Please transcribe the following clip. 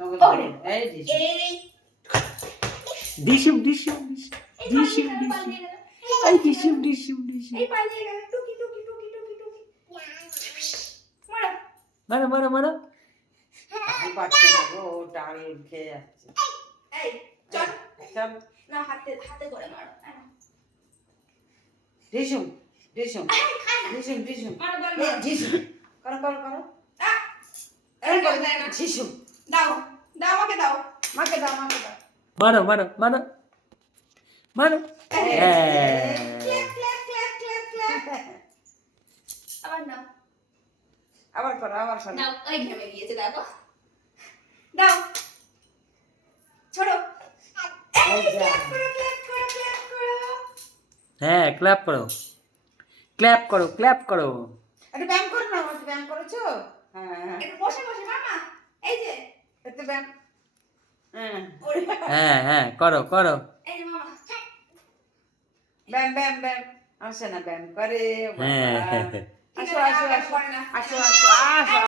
তোমাকে এই ডিসিম ডিসিম ডিসিম ডিসিম এই ডিসিম ডিসিম ডিসিম এই পালিয়ে গেল টুকি টুকি টুকি টুকি টুকি মারো মারো মারো মারো আমি পারছি না গো, ডাল খেয়ে যাচ্ছে। এই চল চল না হাতে হাতে করে মারো ডিসুম ডিসুম ডিসুম ডিসুম মারো বল এই ডিসুম করো করো করো এই করে দেয় না ডিসুম দাও দাও আমাকে দাও মাকে দাও মাকে দাও। মারো মারো মারো মারো clap clap clap clap clap আবার নাও আবার করো আবার করো। দাও ওই ঘেমে গিয়েছে দেখো দাও ছোড়ো এই যা। ক্ল্যাপ করো ক্ল্যাপ করো হ্যাঁ ক্ল্যাপ করো ক্ল্যাপ করো ক্ল্যাপ করো একটু ব্যায়াম করো না, একটু ব্যায়াম করেছো? হ্যাঁ হ্যাঁ একটু বসে বসে মামা এই যে একটু ব্যায়াম। হ্যাঁ ওরে বাবা হ্যাঁ হ্যাঁ করো করো এই যে মামা ব্যায়াম ব্যায়াম ব্যায়াম আসে না ব্যায়াম করে বাবা। হ্যাঁ আসো আসো আসো আসো আসো আসো